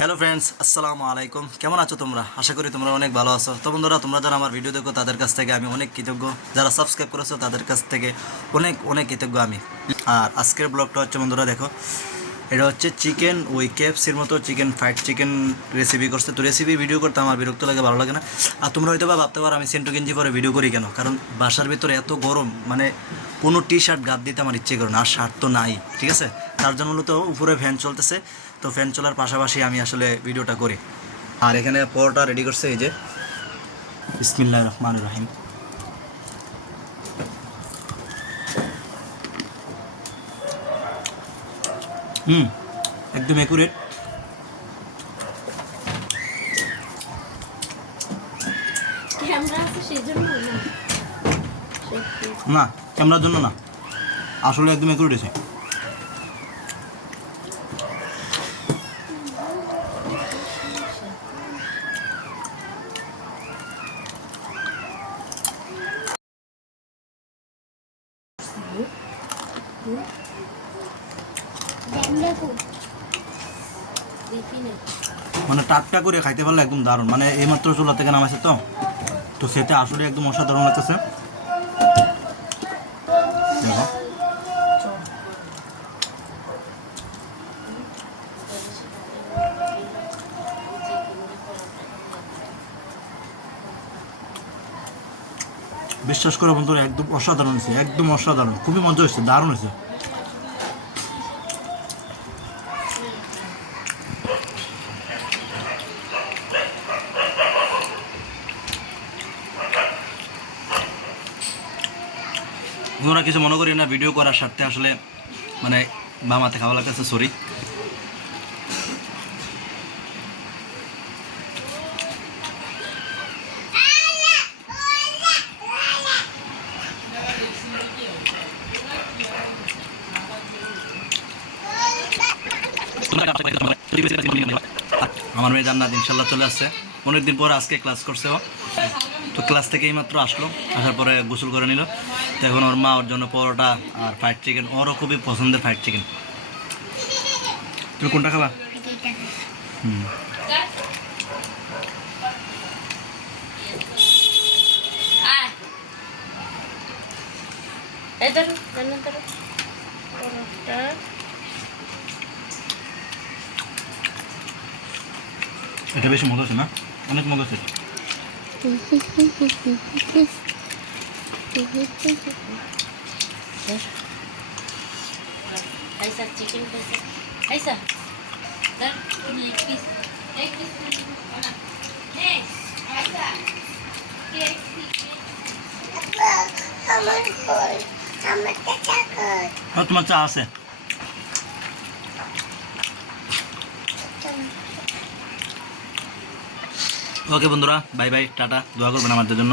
Hello friends, আসসালামু আলাইকুম। কেমন আছো তোমরা? আশা করি তোমরা অনেক ভালো আছো। তো বন্ধুরা, তোমরা যারা আমার ভিডিও দেখো তাদের কাছ থেকে আমি অনেক কৃতজ্ঞ, যারা সাবস্ক্রাইব করেছো তাদের কাছ থেকে অনেক অনেক কৃতজ্ঞ আমি। আর আজকের ব্লগটা হচ্ছে বন্ধুরা দেখো, এটা হচ্ছে চিকেন ওই কেএফসির মতো চিকেন ফ্রাইড চিকেন রেসিপি করছে। তো রেসিপি ভিডিও করতে আমার বিরক্ত লাগে, ভালো লাগে না। আর তোমরা হয়তো বা ভাবতে পারো আমি সেন্টু গেঞ্জি পরে ভিডিও করি কেন, কারণ বাসার ভিতরে এত গরম, মানে কোনো টি শার্ট গাদ দিতে আমার ইচ্ছে করে না, আর শার্ট তো নাই, ঠিক আছে। তার জন্য মূলত উপরে ফ্যান চলতেছে, তো ফ্যান চলার পাশাপাশি আমি আসলে ভিডিওটা করি। আর এখানে পরোটা রেডি করছে, এই যে বিসমিল্লাহির রহমানির রহিম। একদম অ্যাকুরেট। না, ক্যামেরার জন্য না, আসলে একদম অ্যাকুরেট আছে। মানে টাটকা করে খাইতে পারলে একদম দারুণ, মানে এইমাত্র চুলা থেকে নামাইছে তো, তো সেটা আসলে একদম অসাধারণ লাগতেছে। দেখো বিশ্বাস করে বন্ধুরা, একদম অসাধারণ হয়েছে, একদম অসাধারণ, খুবই মজা হয়েছে, দারুণ হয়েছে। তোমরা কিছু মনে করি না, ভিডিও করার স্বার্থে আসলে মানে মামাতে খাওয়া লাগতেছে, সরি। আমার মেয়ে জান্নাত ইনশাল্লাহ চলে আসছে, অনেকদিন পর আজকে ক্লাস করছে ও। তো ক্লাস থেকে এইমাত্র আসলো, আসার পরে গোসল করে নিল। তো এখন ওর মা ওর জন্য পরোটা আর ফ্রাইড চিকেন, ওরও খুবই পছন্দের ফ্রাইড চিকেন। তুমি কোনটা খাবা? এটা বেশি মজা আছে না, অনেক মজা আছে। চিকেন খাইছা লেগ পিস তোমার চা আছে? ওকে বন্ধুরা, বাই বাই, টাটা। দোয়া করবেন আমাদের জন্য।